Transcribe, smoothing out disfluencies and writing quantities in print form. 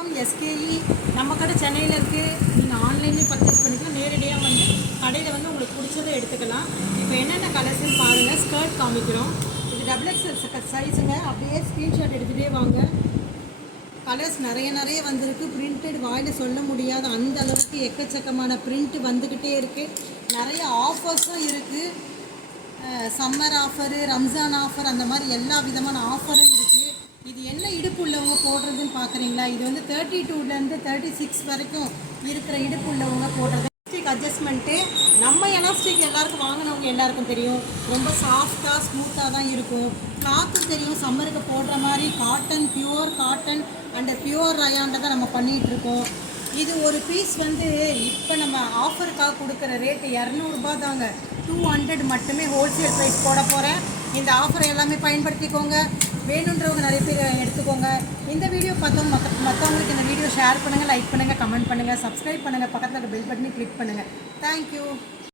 எஸ்கேஇ நம்ம கடை சென்னையில் இருக்குது. நீங்கள் ஆன்லைன்லேயே பர்ச்சேஸ் பண்ணிக்கலாம். நேரடியாக வந்து கடையில் வந்து உங்களுக்கு பிடிச்சதை எடுத்துக்கலாம். இப்போ என்னென்ன கலர்ஸ்ன்னு பாருங்கள். ஸ்கர்ட் காமிக்கிறோம். இது XXL சைஸுங்க. அப்படியே ஸ்க்ரீன்ஷாட் எடுத்துகிட்டே வாங்க. கலர்ஸ் நிறைய வந்திருக்கு. பிரிண்டட் வாயில் சொல்ல முடியாத அந்த அளவுக்கு எக்கச்சக்கமான பிரிண்ட் வந்துக்கிட்டே இருக்குது. நிறைய ஆஃபர்ஸும் இருக்குது. சம்மர் ஆஃபரு, ரம்ஜான் ஆஃபர், அந்த மாதிரி எல்லா விதமான ஆஃபரும் இருக்குது. இது என்ன இடுப்பு உள்ளவங்க போடுறதுன்னு பார்க்குறீங்களா? இது வந்து 32லேருந்து 36 வரைக்கும் இருக்கிற இடுப்பு உள்ளவங்க போடுறது. எலாஸ்டிக் அட்ஜஸ்ட்மெண்ட்டு நம்ம எலாஸ்டிக் எல்லாருக்கும் வாங்கினவங்க எல்லாருக்கும் தெரியும். ரொம்ப சாஃப்டாக ஸ்மூத்தாக தான் இருக்கும். கிளாத்தும் தெரியும். சம்மருக்கு போடுற மாதிரி cotton, pure cotton and pure ரயான்ல தான் நம்ம பண்ணிகிட்ருக்கோம். இது ஒரு பீஸ் வந்து இப்போ நம்ம ஆஃபருக்காக கொடுக்குற ரேட்டு 200 ரூபா தாங்க. 200 மட்டுமே ஹோல்சேல் ப்ரைஸ் போட போகிறேன். இந்த ஆஃபரை எல்லாமே பயன்படுத்திக்கோங்க. வேணுன்றவங்க நிறைய பேர் எடுத்துக்கோங்க. இந்த வீடியோ பார்த்தவங்க மற்றவங்களுக்கு இந்த வீடியோ ஷேர் பண்ணுங்கள், லைக் பண்ணுங்கள், கமெண்ட் பண்ணுங்கள், சப்ஸ்கிரைப் பண்ணுங்கள், பக்கத்தில் பெல் பட்டனை கிளிக் பண்ணுங்கள். தேங்க்யூ.